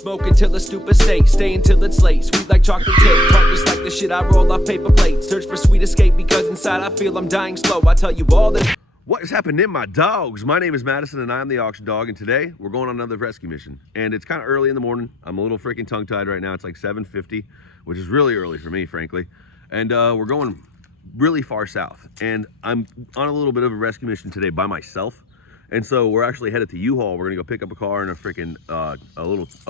Smoking till a stupid state, stay until it's late. Sweet like chocolate cake, partners like the shit I roll off paper plates. Search for sweet escape because inside I feel I'm dying slow. I tell you all that. What is happening, my dogs? My name is Madison and I'm the auction dog, and today we're going on another rescue mission. And it's kind of early in the morning. I'm a little freaking tongue-tied right now. It's like 7:50, which is really early for me, frankly. And we're going really far south. And I'm on a little bit of a rescue mission today by myself. And so we're actually headed to U-Haul. We're gonna go pick up a car and a freaking a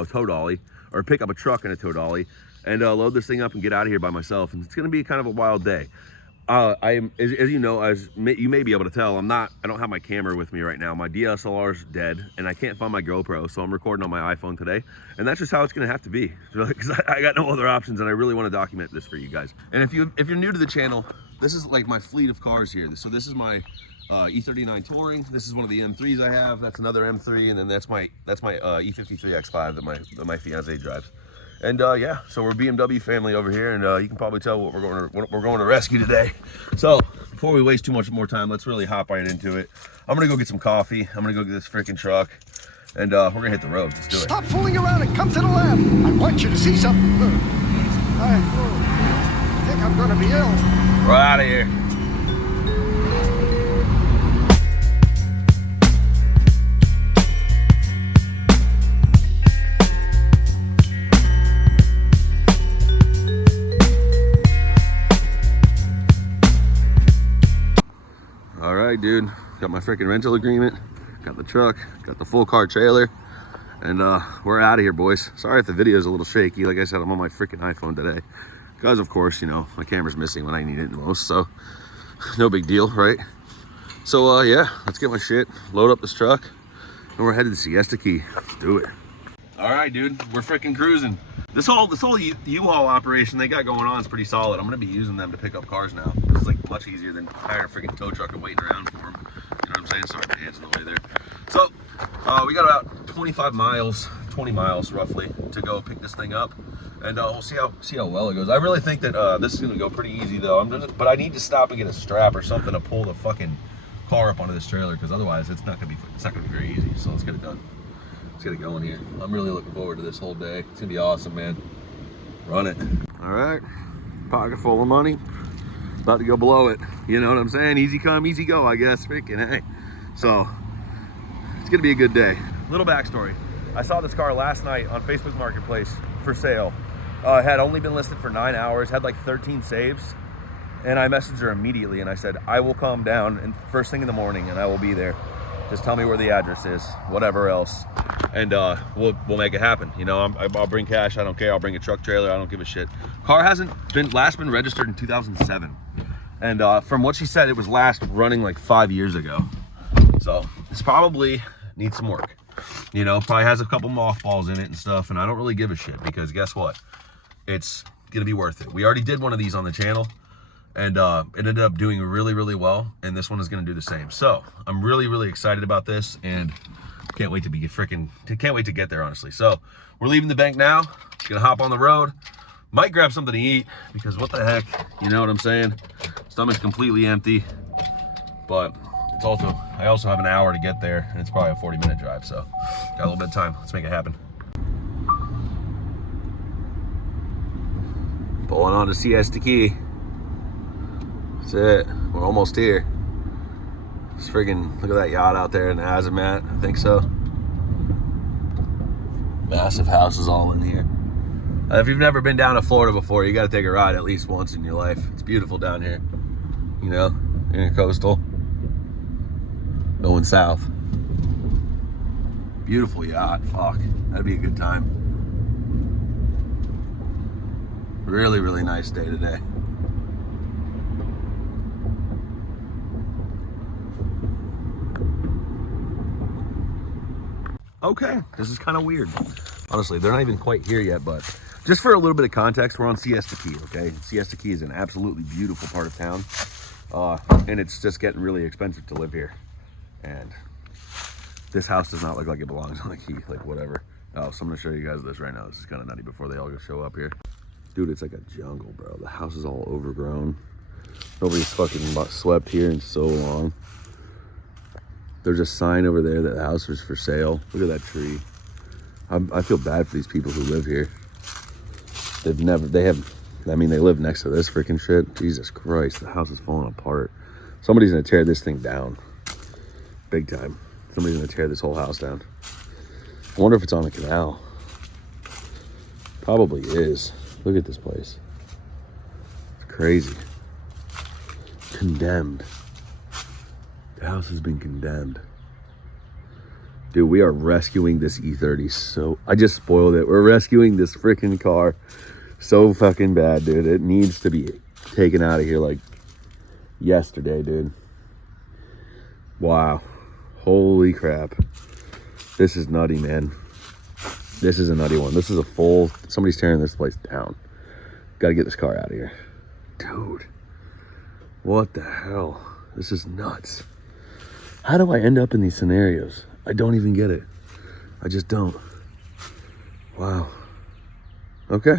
tow dolly, or pick up a truck and a tow dolly, and load this thing up and get out of here by myself. And it's gonna be kind of a wild day. As you know, you may be able to tell, I don't have my camera with me right now. My DSLR's dead and I can't find my GoPro, so I'm recording on my iPhone today. And that's just how it's gonna have to be, because I got no other options, and I really want to document this for you guys. And if you're new to the channel, this is like my fleet of cars here. So this is my E39 Touring. This is one of the M3s I have. That's another M3, and then that's my E53 X5 that my fiance drives. And yeah, so we're a BMW family over here, and you can probably tell what we're going to rescue today. So before we waste too much more time, let's really hop right into it. I'm gonna go get some coffee. I'm gonna go get this freaking truck, and we're gonna hit the road. Let's do it. Stop fooling around and come to the lab. I want you to see something. I think I'm gonna be ill. We're out of here. All right, dude, got my freaking rental agreement, got the truck, got the full car trailer, and we're out of here, boys. Sorry if the video is a little shaky. Like I said, I'm on my freaking iPhone today because, of course, you know, my camera's missing when I need it the most, so no big deal, right? So yeah, let's get my shit, load up this truck, and we're headed to Siesta Key. Let's do it. All right, dude, we're freaking cruising. This whole U-Haul operation they got going on is pretty solid. I'm gonna be using them to pick up cars now. It's like much easier than hiring a freaking tow truck and waiting around for them. You know what I'm saying? Sorry, my hands in the way there. So we got about 20 miles roughly to go pick this thing up, and we'll see how well it goes. I really think that this is gonna go pretty easy though. But I need to stop and get a strap or something to pull the fucking car up onto this trailer, because otherwise it's not gonna be very easy. So let's get it done. Let's get it going here. I'm really looking forward to this whole day. It's gonna be awesome, man. Run it. All right, pocket full of money. About to go blow it. You know what I'm saying? Easy come, easy go, I guess. Freaking hey. So it's gonna be a good day. Little backstory. I saw this car last night on Facebook Marketplace for sale. Had only been listed for 9 hours, had like 13 saves. And I messaged her immediately and I said, I will come down and first thing in the morning and I will be there. Just tell me where the address is, whatever else, and we'll make it happen. You know, I'll bring cash. I don't care. I'll bring a truck trailer. I don't give a shit. Car hasn't been registered in 2007, and from what she said, it was last running like 5 years ago. So this probably needs some work. You know, probably has a couple mothballs in it and stuff, and I don't really give a shit, because guess what? It's gonna be worth it. We already did one of these on the channel, and it ended up doing really, really well, and this one is going to do the same. So I'm really, really excited about this, and can't wait to get there, honestly. So we're leaving the bank now, gonna hop on the road, might grab something to eat, because what the heck, you know what I'm saying? Stomach's completely empty, but I also have an hour to get there, and it's probably a 40-minute drive, so got a little bit of time. Let's make it happen. Pulling on to Siesta Key. That's it. We're almost here. Just friggin' look at that yacht out there in the Azamat. I think so. Massive houses all in here. If you've never been down to Florida before, you got to take a ride at least once in your life. It's beautiful down here. You know, intercoastal. Going south. Beautiful yacht. Fuck. That'd be a good time. Really, really nice day today. Okay, this is kind of weird. Honestly, they're not even quite here yet, but just for a little bit of context, we're on Siesta Key, okay? Siesta Key is an absolutely beautiful part of town, and it's just getting really expensive to live here. And this house does not look like it belongs on the key, like whatever. Oh, so I'm gonna show you guys this right now. This is kind of nutty before they all show up here. Dude, it's like a jungle, bro. The house is all overgrown. Nobody's fucking swept here in so long. There's a sign over there that the house is for sale. Look at that tree. I feel bad for these people who live here. I mean, they live next to this freaking shit. Jesus Christ, the house is falling apart. Somebody's gonna tear this thing down. Big time. Somebody's gonna tear this whole house down. I wonder if it's on the canal. Probably is. Look at this place. It's crazy. Condemned. The house has been condemned. Dude, we are rescuing this E30. So I just spoiled it. We're rescuing this freaking car so fucking bad, dude. It needs to be taken out of here like yesterday, dude. Wow. Holy crap. This is nutty, man. This is a nutty one. This is a full, somebody's tearing this place down. Gotta get this car out of here. Dude, what the hell? This is nuts. How do I end up in these scenarios? I don't even get it. I just don't. Wow. Okay.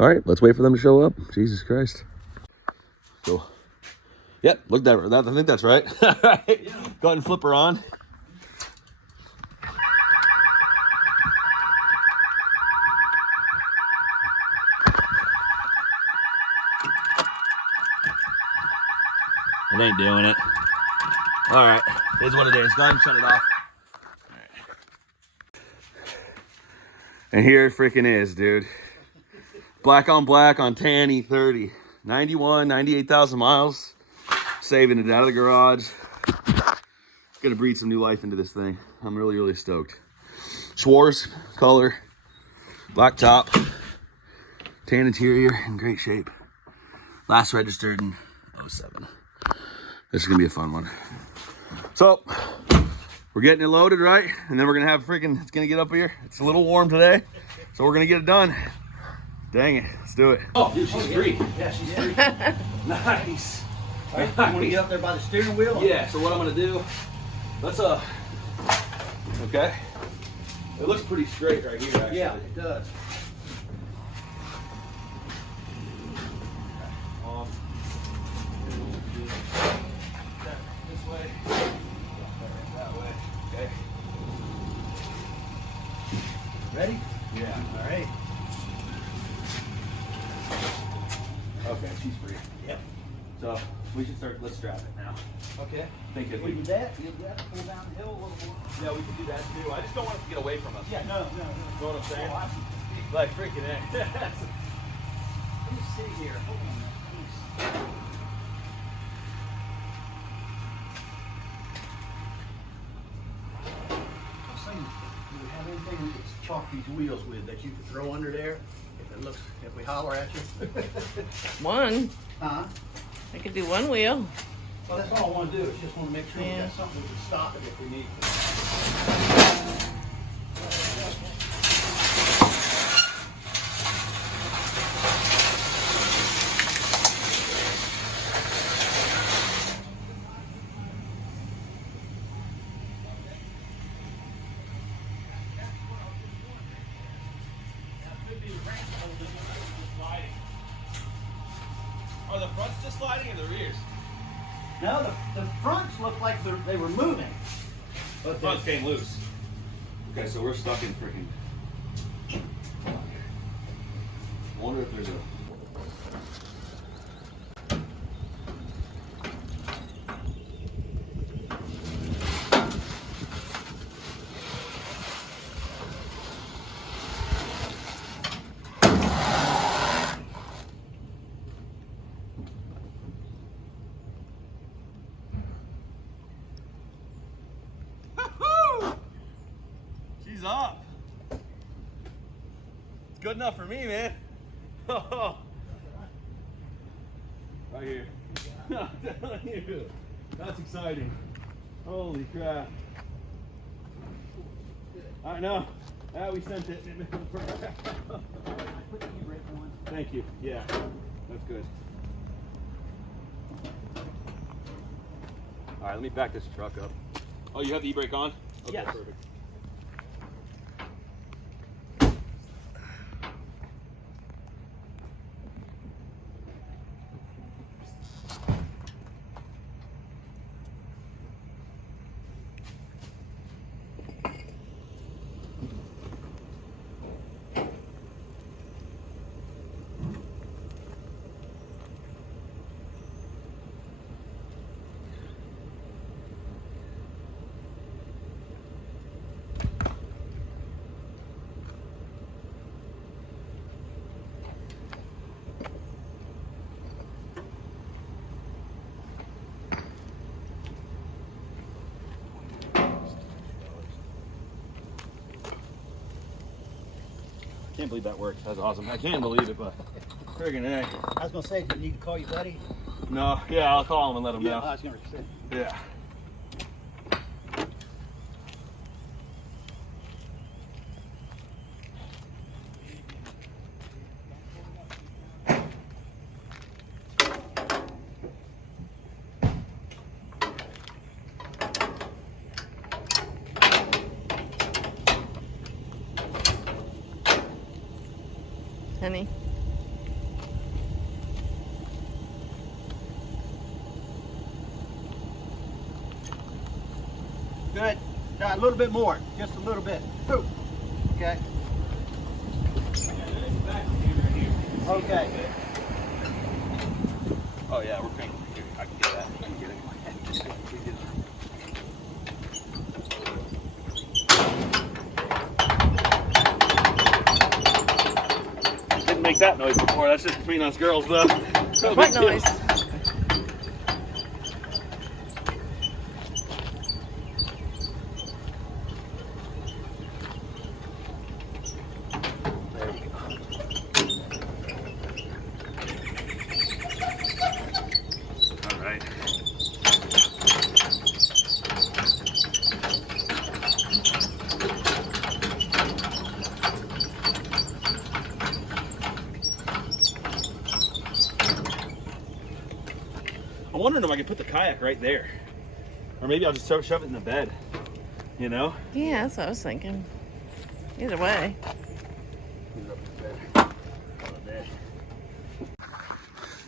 All right, let's wait for them to show up. Jesus Christ. Cool. Yep, look that. I think that's right. All right. Yeah. Go ahead and flip her on. It ain't doing it. All right, here's what it is. Go ahead and shut it off. All right. And here it freaking is, dude. Black on black on tan E30. 98,000 miles. Saving it out of the garage. Gonna breathe some new life into this thing. I'm really, really stoked. Schwarz color. Black top. Tan interior in great shape. Last registered in 07. This is gonna be a fun one. So, we're getting it loaded, right? And then we're gonna have it's gonna get up here. It's a little warm today, so we're gonna get it done. Dang it, let's do it. Oh, dude, she's free. Yeah, she's free. Nice. All right, you want to get up there by the steering wheel? Yeah, so what I'm gonna do, let's, okay. It looks pretty straight right here, actually. Yeah, it does. This way, that way, okay. Ready? Yeah. All right. Okay, she's free. Yep. So we should start. Let's strap it now. Okay. Think if We we, do that. You have to pull down the hill a little more. yeah, we can do that too. I just don't want it to get away from us. Yeah, no. You know what I'm saying? Oh, I see. Like freaking it. Let me sit here. Hold on. Please. I was saying, do we have anything we could chalk these wheels with that you could throw under there? If we holler at you? One. Huh? I could do one wheel. Well, that's all I want to do. Is just want to make sure we Yeah. got something we can stop it if we need to. Are the fronts just sliding or the rears? No, the fronts look like they were moving. The fronts came loose. Okay, so we're stuck in freaking. I wonder if there's a. She's up. It's good enough for me, man. Right here. I'm telling you. That's exciting. Holy crap. I know. Yeah, we sent it. Thank you. Yeah, that's good. All right, let me back this truck up. Oh, you have the e-brake on? Okay, Yes. perfect. Can't believe that worked. That's awesome. I can believe it, but friggin' heck. I was gonna say, do you need to call your buddy? No, yeah, I'll call him and let him Yeah, know. I was gonna say. Yeah. Honey. Good. Now a little bit more, just a little bit. Ooh. Okay. Okay. Oh yeah, we're cranking here. I can get that. I can get it. Didn't make that noise before. That's just between us girls, though. What noise? There you go. All right. I'm wondering if I can put the kayak right there. Or maybe I'll just shove it in the bed. You know? Yeah, that's what I was thinking. Either way.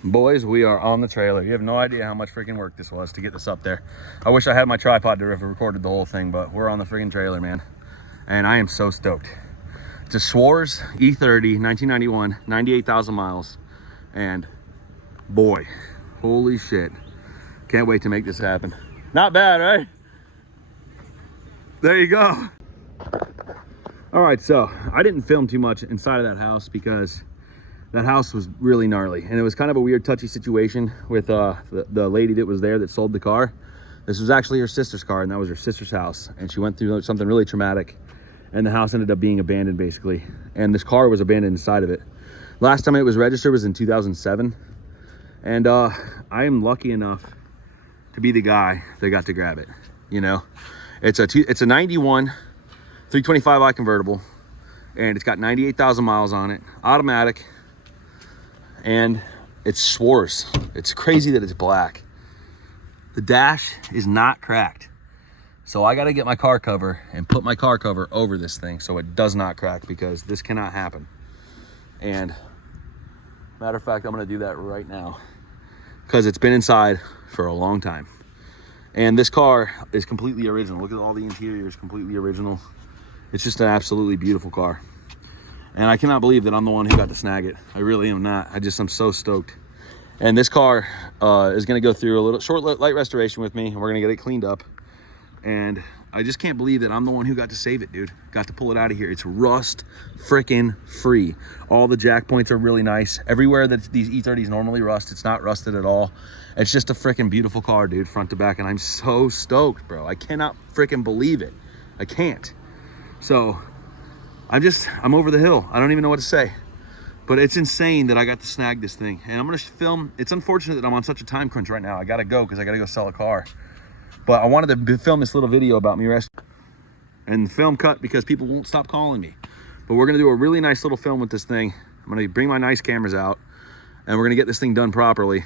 Boys, we are on the trailer. You have no idea how much freaking work this was to get this up there. I wish I had my tripod to have recorded the whole thing, but we're on the freaking trailer, man. And I am so stoked. It's a Schwarz E30, 1991, 98,000 miles. And boy, holy shit. Can't wait to make this happen. Not bad, right? There you go. All right, so I didn't film too much inside of that house because that house was really gnarly, and it was kind of a weird, touchy situation with the lady that was there that sold the car. This was actually her sister's car, and that was her sister's house, and she went through something really traumatic, and the house ended up being abandoned, basically, and this car was abandoned inside of it. Last time it was registered was in 2007, and I am lucky enough to be the guy that got to grab it. You know, it's a 91 325i convertible, and it's got 98,000 miles on it, automatic. And it's Schwarz. It's crazy that it's black. The dash is not cracked. So I gotta get my car cover and put my car cover over this thing so it does not crack, because this cannot happen. And matter of fact, I'm gonna do that right now because it's been inside for a long time. And this car is completely original. Look at all the interiors, completely original. It's just an absolutely beautiful car. And I cannot believe that I'm the one who got to snag it. I really am not. I'm so stoked. And this car is gonna go through a little short, light restoration with me, and we're gonna get it cleaned up. And I just can't believe that I'm the one who got to save it, dude. Got to pull it out of here. It's rust frickin' free. All the jack points are really nice. Everywhere that these E30s normally rust, it's not rusted at all. It's just a frickin' beautiful car, dude, front to back. And I'm so stoked, bro. I cannot frickin' believe it. I can't. So I'm over the hill. I don't even know what to say. But it's insane that I got to snag this thing. And I'm gonna film. It's unfortunate that I'm on such a time crunch right now. I gotta go because I gotta go sell a car. But I wanted to film this little video about me rescuing. And the film cut because people won't stop calling me. But we're gonna do a really nice little film with this thing. I'm gonna bring my nice cameras out, and we're gonna get this thing done properly.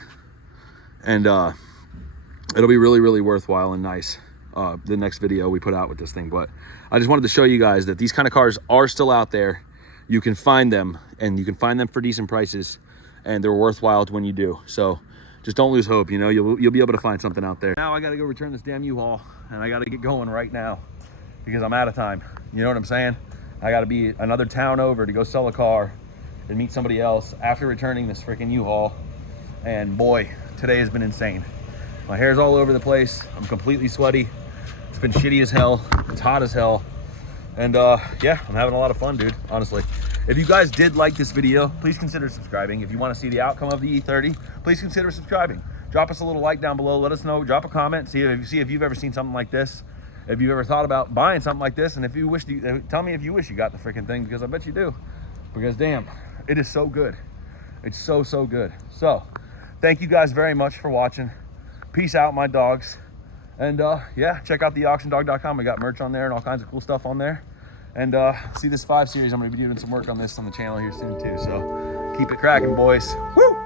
And it'll be really, really worthwhile and nice. The next video we put out with this thing. But I just wanted to show you guys that these kind of cars are still out there. You can find them, and you can find them for decent prices, and they're worthwhile when you do. So just don't lose hope. You know, you'll be able to find something out there. Now I got to go return this damn U-Haul, and I got to get going right now because I'm out of time. You know what I'm saying? I got to be another town over to go sell a car and meet somebody else after returning this freaking U-Haul. And boy, today has been insane. My hair's all over the place. I'm completely sweaty. It's been shitty as hell. It's hot as hell. And yeah, I'm having a lot of fun, dude, honestly. If you guys did like this video, please consider subscribing. If you want to see the outcome of the E30, please consider subscribing. Drop us a little like down below. Let us know. Drop a comment. See if you've ever seen something like this. If you've ever thought about buying something like this, and if you wish, tell me if you wish you got the freaking thing, because I bet you do. because damn, it is so good. It's so good. So thank you guys very much for watching. Peace out, my dogs. And yeah, check out theauctiondog.com. We got merch on there and all kinds of cool stuff on there. And see this 5 Series. I'm gonna be doing some work on this on the channel here soon too. So keep it cracking, boys. Woo!